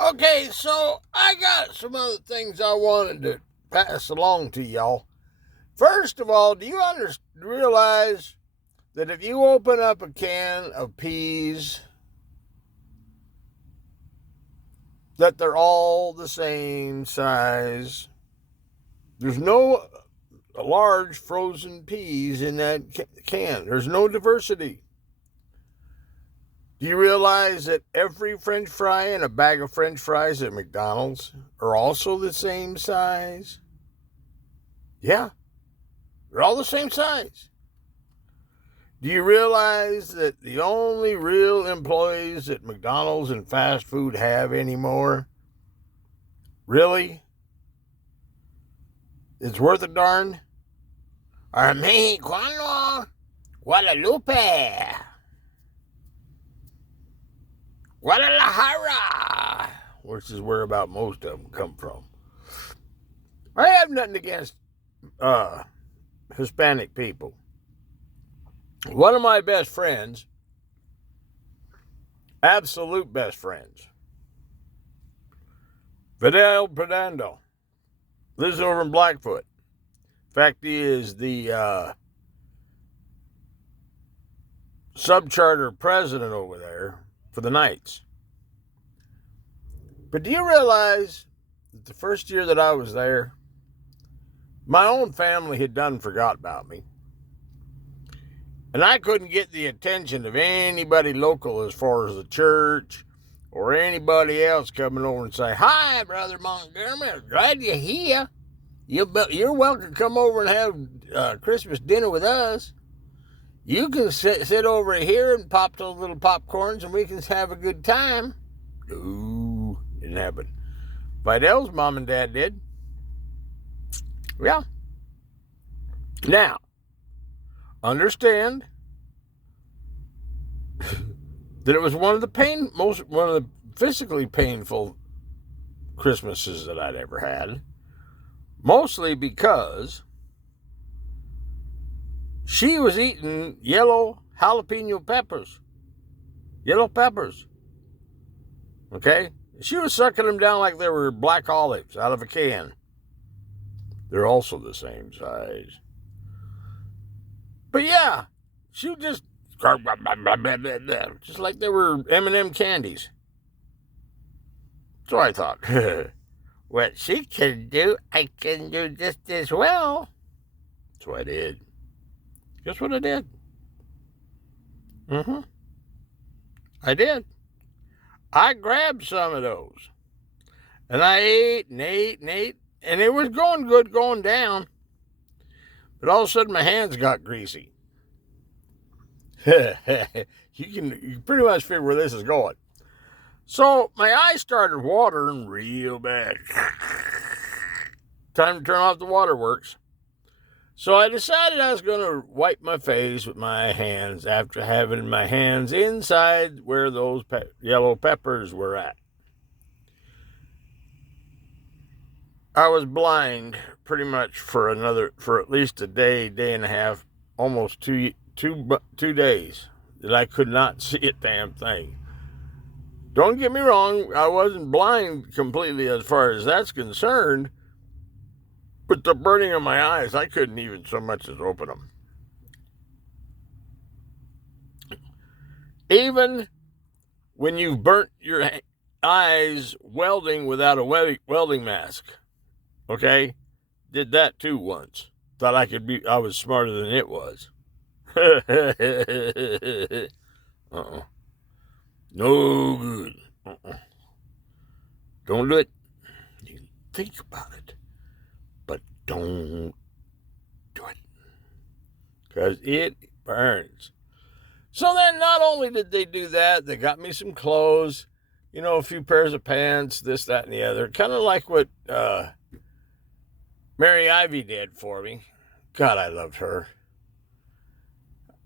Okay, so I got some other things I wanted to pass along to y'all. First of all, do you realize that if you open up a can of peas, that they're all the same size? There's no large frozen peas in that can. There's no diversity. Do you realize that every French fry and a bag of French fries at McDonald's are also the same size? Yeah, they're all the same size. Do you realize that the only real employees that McDonald's and fast food have anymore, really, it's worth a darn, are Mexicano, Guadalupe, Guadalajara, which is where about most of them come from. I have nothing against Hispanic people. One of my best friends, absolute best friends, Fidel Pedando, lives over in Blackfoot. In fact, he is the subcharter president over there for the Knights. But do you realize that the first year that I was there, my own family had done forgot about me. And I couldn't get the attention of anybody local as far as the church or anybody else coming over and say, "Hi, Brother Montgomery, glad you're here. You're welcome to come over and have Christmas dinner with us. You can sit over here and pop those little popcorns and we can have a good time." No, didn't happen. Fidel's mom and dad did. Yeah. Now, understand that it was one of the physically painful Christmases that I'd ever had. Mostly because she was eating yellow jalapeno peppers. Yellow peppers. Okay? She was sucking them down like they were black olives out of a can. They're also the same size. But yeah, she would just like they were M&M candies. So I thought, what she can do, I can do just as well. So I did. Guess what I did? I did. I grabbed some of those. And I ate and ate and ate. And it was going good going down. But all of a sudden my hands got greasy. You can pretty much figure where this is going. So my eyes started watering real bad. Time to turn off the waterworks. So I decided I was going to wipe my face with my hands after having my hands inside where those yellow peppers were at. I was blind pretty much for at least a day and a half, almost two days that I could not see a damn thing. Don't get me wrong, I wasn't blind completely as far as that's concerned, but the burning of my eyes, I couldn't even so much as open them. Even when you've burnt your eyes welding without a welding mask, okay? Did that too once. Thought I was smarter than it was. No good. Don't do it. You think about it, but don't do it. Because it burns. So then not only did they do that, they got me some clothes, a few pairs of pants, this, that, and the other. Kind of like what Mary Ivy did for me. God, I loved her.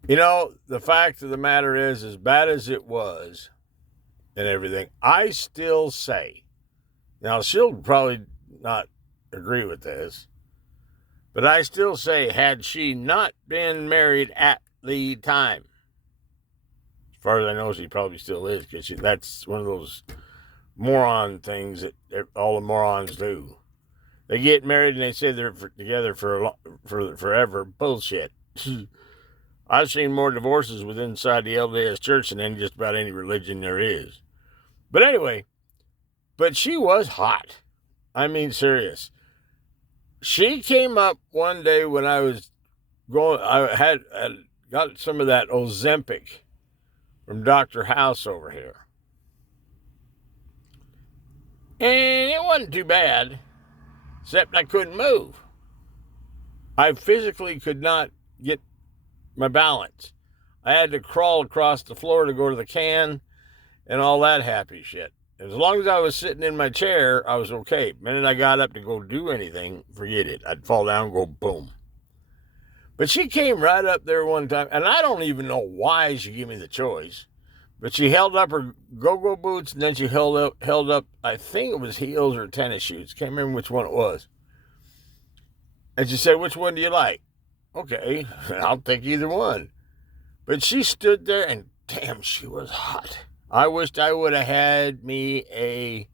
The fact of the matter is, as bad as it was and everything, I still say, now she'll probably not agree with this, but I still say, had she not been married at the time, as far as I know, she probably still is, because that's one of those moron things that all the morons do. They get married and they say they're together for forever. Bullshit. I've seen more divorces within inside the LDS Church than just about any religion there is. But anyway, but she was hot. I mean, serious. She came up one day when I was going. I had got some of that Ozempic from Dr. House over here, and it wasn't too bad, except I couldn't move. I physically could not get my balance. I had to crawl across the floor to go to the can and all that happy shit. As long as I was sitting in my chair, I was okay. The minute I got up to go do anything, forget it. I'd fall down and go boom. But she came right up there one time, and I don't even know why she gave me the choice. But she held up her go-go boots, and then she held up, I think it was heels or tennis shoes. Can't remember which one it was. And she said, "Which one do you like?" Okay, I'll take either one. But she stood there, and damn, she was hot. I wished I would have had me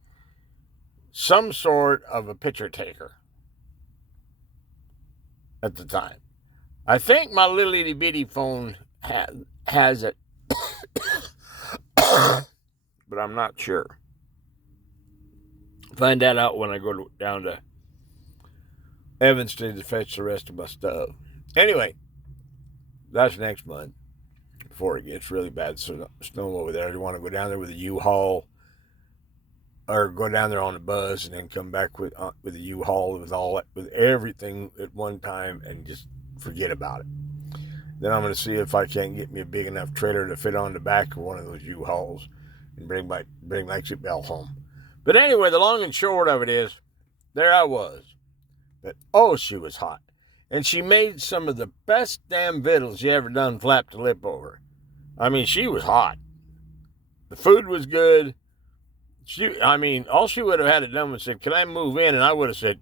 some sort of a picture taker at the time. I think my little itty bitty phone has it, but I'm not sure. Find that out when I go down to Evanston to fetch the rest of my stuff. Anyway, that's next month before it gets really bad snow over there. I want to go down there with a U-Haul or go down there on the bus and then come back with a U-Haul with everything at one time and just forget about it. Then I'm going to see if I can't get me a big enough trailer to fit on the back of one of those U-Hauls and bring Lexi Bell home. But anyway, the long and short of it is, there I was. But oh, she was hot. And she made some of the best damn vittles you ever done flapped the lip over. I mean, she was hot. The food was good. All she would have had to done was said, "Can I move in?" And I would have said,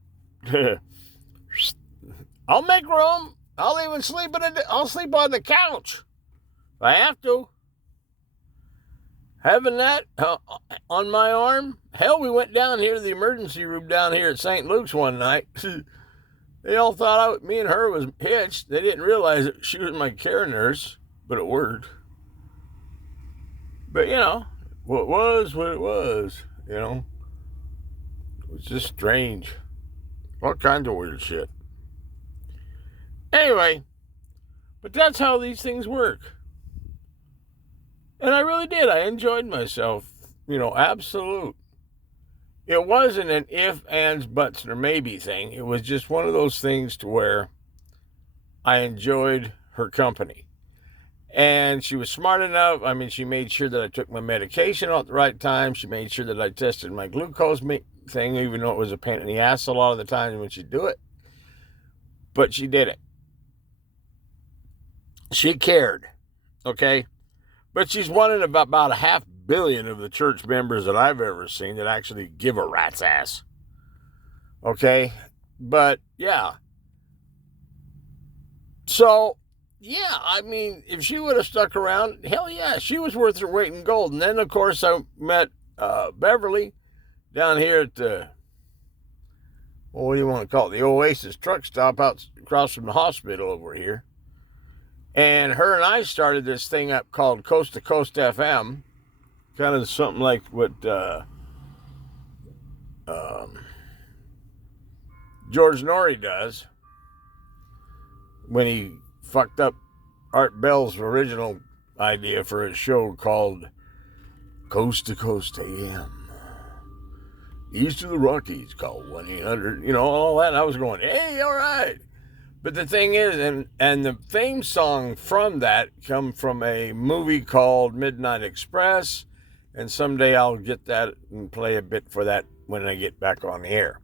"I'll make room. I'll even sleep I'll sleep on the couch if I have to." Having that on my arm. Hell, we went down here to the emergency room down here at St. Luke's one night. They all thought me and her was hitched. They didn't realize that she was my care nurse, but it worked. But, what was, it was. It was just strange. All kinds of weird shit. Anyway, but that's how these things work. And I really did. I enjoyed myself. Absolute. It wasn't an if, ands, buts, or maybe thing. It was just one of those things to where I enjoyed her company. And she was smart enough. She made sure that I took my medication at the right time. She made sure that I tested my glucose thing, even though it was a pain in the ass a lot of the times when she'd do it. But she did it. She cared. Okay? But she's one in about 500 million of the church members that I've ever seen that actually give a rat's ass. Okay? But, yeah. So, yeah, if she would have stuck around, hell yeah, she was worth her weight in gold. And then, of course, I met Beverly down here at the, what do you want to call it, the Oasis truck stop out across from the hospital over here. And her and I started this thing up called Coast to Coast FM. Kind of something like what George Norrie does when he fucked up Art Bell's original idea for a show called Coast to Coast AM. East of the Rockies, call 1-800, all that. And I was going, hey, all right. But the thing is, and the theme song from that come from a movie called Midnight Express, and someday I'll get that and play a bit for that when I get back on the air.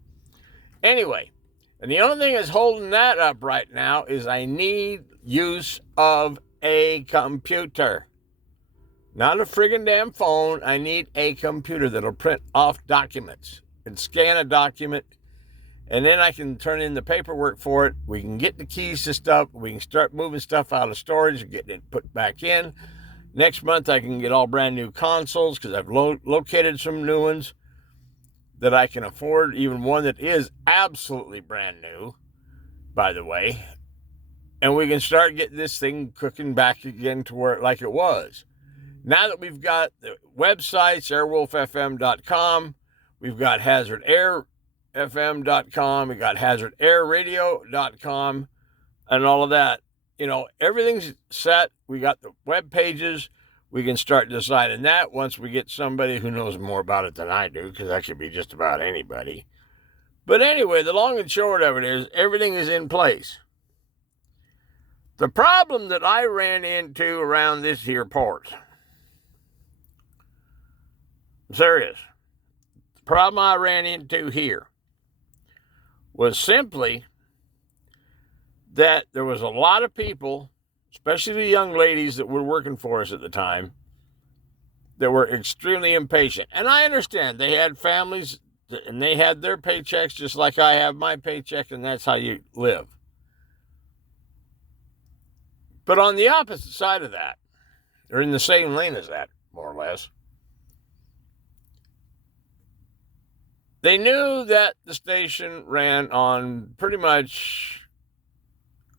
Anyway, and the only thing that's holding that up right now is I need use of a computer. Not a friggin' damn phone. I need a computer that'll print off documents and scan a document. And then I can turn in the paperwork for it. We can get the keys to stuff. We can start moving stuff out of storage and getting it put back in. Next month, I can get all brand new consoles because I've located some new ones. that I can afford, even one that is absolutely brand new, by the way, and we can start getting this thing cooking back again to where like it was. Now that we've got the websites, AyreWolfFM.com, we've got HazardAirFM.com, we've got HazardAirRadio.com, and all of that. You know, everything's set. We got the web pages. We can start deciding that once we get somebody who knows more about it than I do, because that could be just about anybody. But anyway, the long and short of it is everything is in place. The problem that I ran into around this here port, I'm serious, the problem I ran into here was simply that there was a lot of people, especially the young ladies that were working for us at the time, that were extremely impatient. And I understand they had families and they had their paychecks just like I have my paycheck, and that's how you live. But on the opposite side of that, or in the same lane as that, more or less, they knew that the station ran on pretty much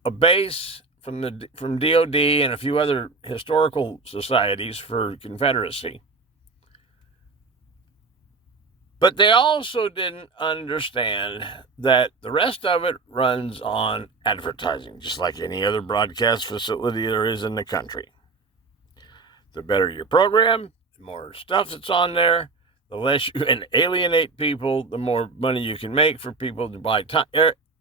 a base from DOD and a few other historical societies for Confederacy. But they also didn't understand that the rest of it runs on advertising, just like any other broadcast facility there is in the country. The better your program, the more stuff that's on there, the less you can alienate people, the more money you can make for people to buy time,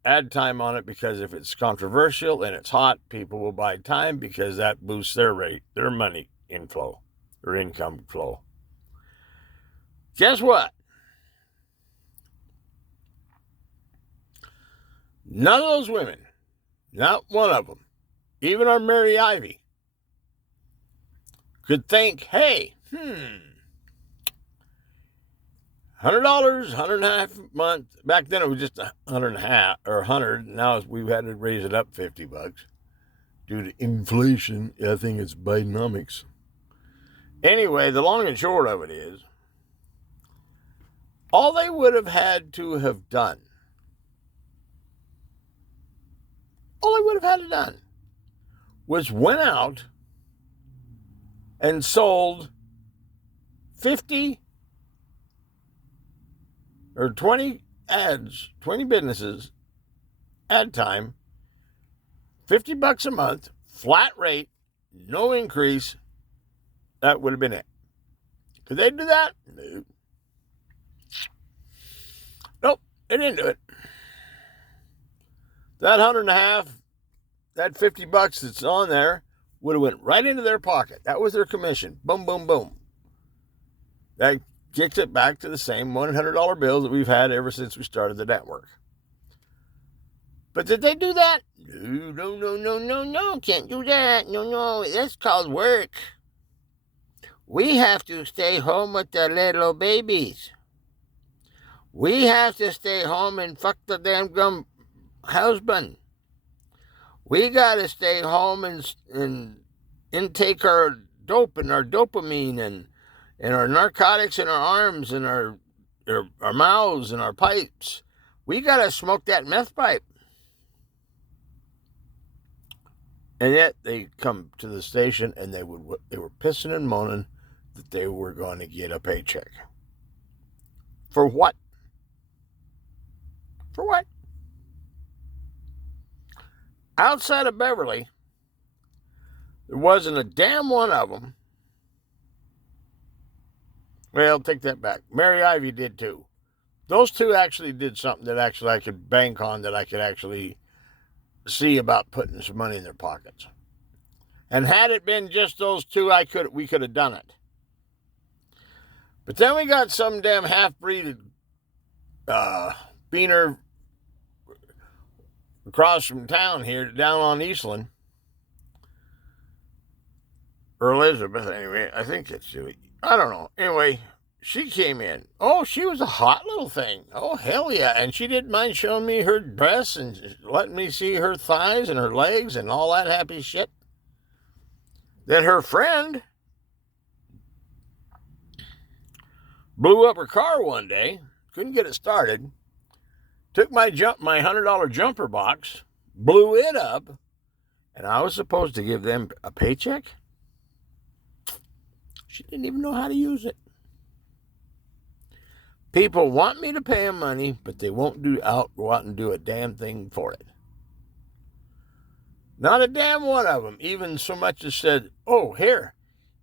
add time on it, because if it's controversial and it's hot, people will buy time because that boosts their rate, their money inflow, or income flow. Guess what? None of those women, not one of them, even our Mary Ivy, could think, hey, $100, $150 a month. Back then it was just $150 or $100. Now we've had to raise it up $50 due to inflation. I think it's Bidenomics. Anyway, the long and short of it is, all they would have had to have done, was went out and sold 50 or 20 ads, 20 businesses, ad time, $50 a month, flat rate, no increase. That would have been it. Could they do that? No. Nope, they didn't do it. That $150, that $50 that's on there would have went right into their pocket. That was their commission. Boom, boom, boom. That kicks it back to the same $100 bill that we've had ever since we started the network. But did they do that? No, can't do that. No, that's called work. We have to stay home with the little babies. We have to stay home and fuck the damn husband. We got to stay home and intake our dope and our dopamine and our narcotics in our arms and our mouths and our pipes. We got to smoke that meth pipe. And yet they come to the station and they were pissing and moaning that they were going to get a paycheck. For what? For what? Outside of Beverly, there wasn't a damn one of them. Well, take that back. Mary Ivy did too. Those two actually did something that actually I could bank on, that I could actually see about putting some money in their pockets. And had it been just those two, we could have done it. But then we got some damn half-breed beaner across from town here, down on Eastland. Or Elizabeth, anyway. I think it's Julie. I don't know. Anyway, she came in. Oh, she was a hot little thing. Oh, hell yeah. And she didn't mind showing me her dress and letting me see her thighs and her legs and all that happy shit. Then her friend blew up her car one day couldn't get it started. Took my $100 jumper box, blew it up, and I was supposed to give them a paycheck. She didn't even know how to use it. People want me to pay them money, but they won't go out and do a damn thing for it. Not a damn one of them even so much as said, "Oh, here,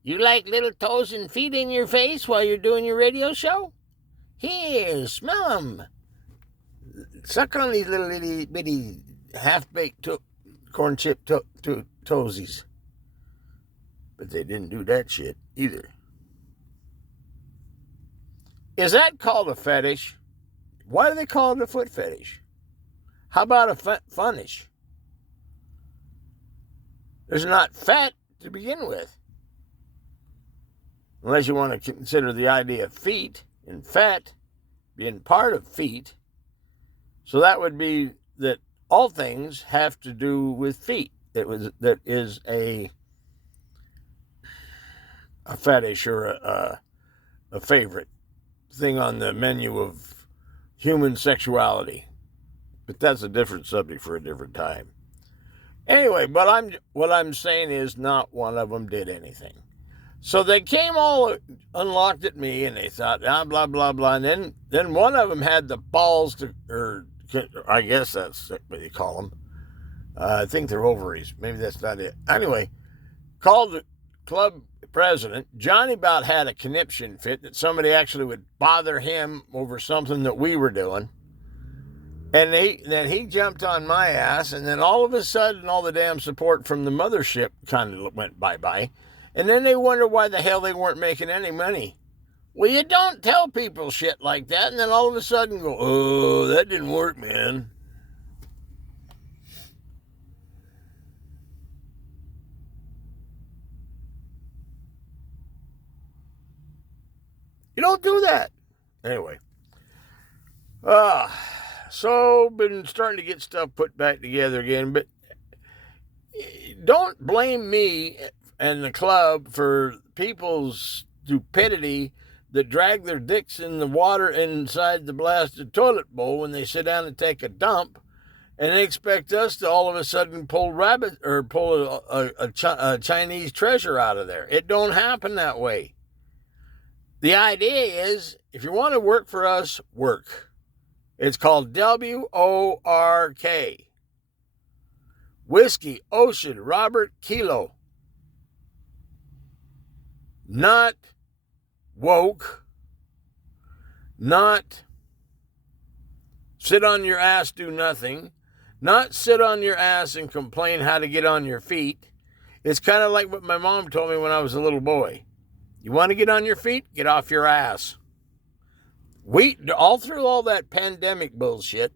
you like little toes and feet in your face while you're doing your radio show? Here, smell them. Suck on these little itty bitty half-baked corn chip toesies." But they didn't do that shit either. Is that called a fetish? Why do they call it a foot fetish? How about a funish? There's not fat to begin with. Unless you want to consider the idea of feet and fat being part of feet. So that would be that all things have to do with feet. That is a fetish or a favorite thing on the menu of human sexuality. But that's a different subject for a different time. Anyway, but what I'm saying is not one of them did anything. So they came all unlocked at me and they thought, blah, blah, blah. And then one of them had the balls to, or I guess that's what they call them. I think they're ovaries. Maybe that's not it. Anyway, called the club president. Johnny about had a conniption fit that somebody actually would bother him over something that we were doing. And then he jumped on my ass, and then all of a sudden, all the damn support from the mothership kind of went bye-bye. And then they wonder why the hell they weren't making any money. Well, you don't tell people shit like that, and then all of a sudden go, "Oh, that didn't work, man." You don't do that. Anyway. So been starting to get stuff put back together again, but don't blame me and the club for people's stupidity that drag their dicks in the water inside the blasted toilet bowl when they sit down and take a dump, and they expect us to all of a sudden pull a Chinese treasure out of there. It don't happen that way. The idea is, if you want to work for us, work. It's called WORK. Whiskey, Ocean, Robert, Kilo. Not woke. Not sit on your ass, do nothing. Not sit on your ass and complain how to get on your feet. It's kind of like what my mom told me when I was a little boy. You want to get on your feet? Get off your ass. All through all that pandemic bullshit,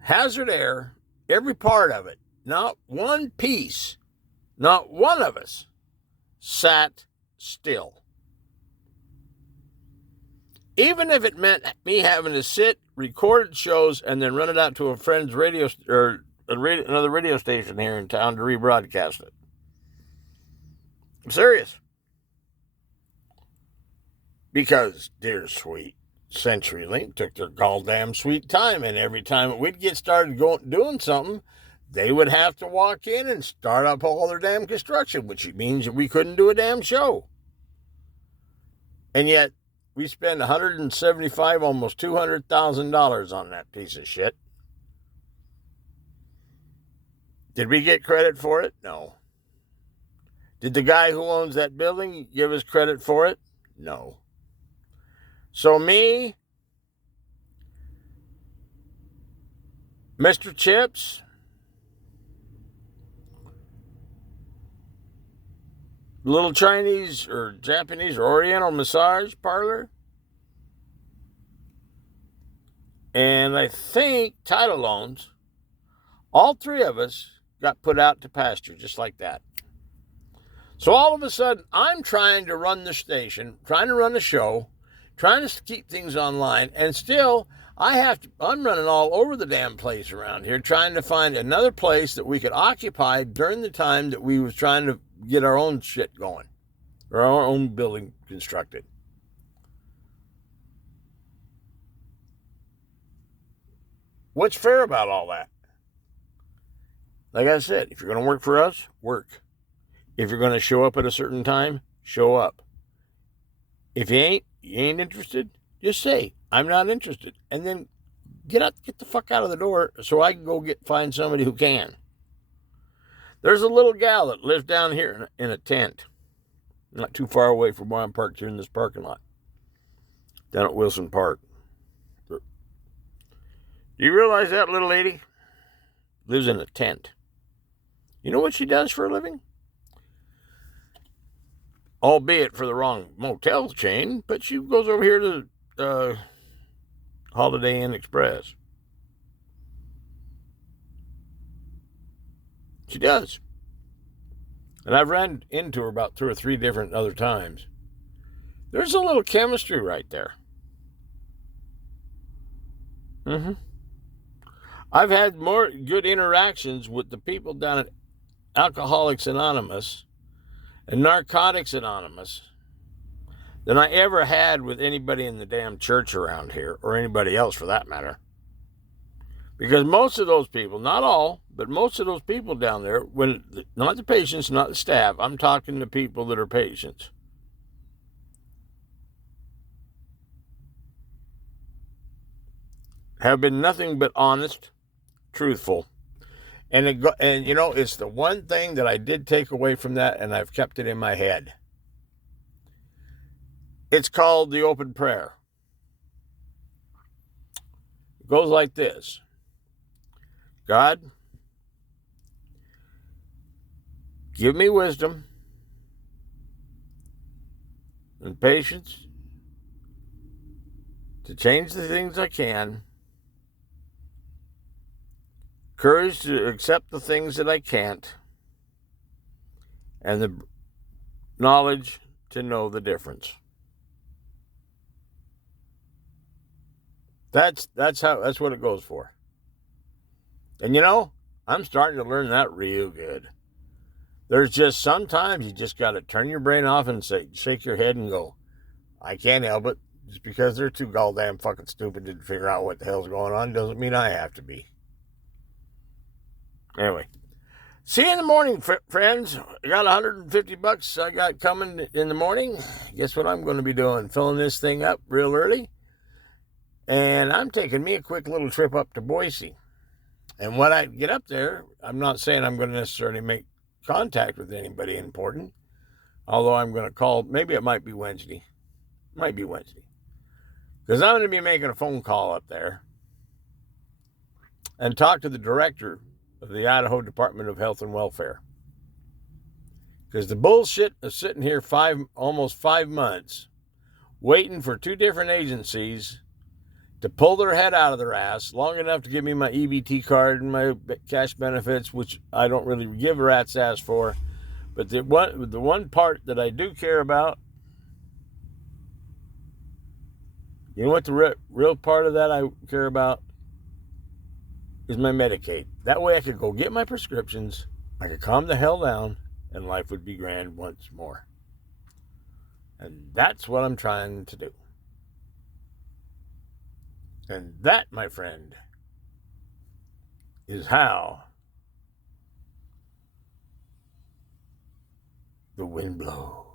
hazard air, every part of it, not one piece, not one of us sat still. Even if it meant me having to sit, record shows, and then run it out to a friend's another radio station here in town to rebroadcast it. I'm serious. Because, dear sweet, CenturyLink took their goddamn sweet time, and every time we'd get started doing something, they would have to walk in and start up all their damn construction, which means that we couldn't do a damn show. And yet, we spend $175,000, almost $200,000 on that piece of shit. Did we get credit for it? No. Did the guy who owns that building give us credit for it? No. So me, Mr. Chips, little Chinese or Japanese or Oriental massage parlor, and I think title loans, all three of us got put out to pasture just like that. So all of a sudden, I'm trying to run the station, trying to run the show, trying to keep things online, and still I'm running all over the damn place around here, trying to find another place that we could occupy during the time that we was trying to get our own shit going, or our own building constructed. What's fair about all that? Like I said, if you're going to work for us, work. If you're going to show up at a certain time, show up. If you ain't interested, just say, I'm not interested. And then get the fuck out of the door so I can go find somebody who can. There's a little gal that lives down here in a tent, not too far away from where I'm parked here in this parking lot, down at Wilson Park. Do you realize that little lady lives in a tent? You know what she does for a living? Albeit for the wrong motel chain, but she goes over here to Holiday Inn Express. She does. And I've ran into her about 2 or 3 different other times. There's a little chemistry right there. I've had more good interactions with the people down at Alcoholics Anonymous and Narcotics Anonymous than I ever had with anybody in the damn church around here, or anybody else for that matter. Because most of those people, not all, but most of those people down there, not the patients, not the staff, I'm talking to people that are patients, have been nothing but honest, truthful. And it's the one thing that I did take away from that, and I've kept it in my head. It's called the open prayer. It goes like this. God, give me wisdom and patience to change the things I can, courage to accept the things that I can't, and the knowledge to know the difference. That's what it goes for. And I'm starting to learn that real good. There's just sometimes you just got to turn your brain off and shake your head and go, I can't help it. Just because they're too goddamn fucking stupid to figure out what the hell's going on doesn't mean I have to be. Anyway, see you in the morning, friends. I got $150 I got coming in the morning. Guess what I'm going to be doing? Filling this thing up real early. And I'm taking me a quick little trip up to Boise. And when I get up there, I'm not saying I'm going to necessarily make contact with anybody important. Although I'm going to call, maybe it might be Wednesday. Might be Wednesday. Because I'm going to be making a phone call up there and talk to the director of the Idaho Department of Health and Welfare. Because the bullshit is sitting here almost 5 months waiting for 2 different agencies to pull their head out of their ass long enough to give me my EBT card and my cash benefits, which I don't really give a rat's ass for. But the one part that I do care about, you know what the real part of that I care about? Is my Medicaid. That way I could go get my prescriptions, I could calm the hell down, and life would be grand once more. And that's what I'm trying to do. And that, my friend, is how the wind blows.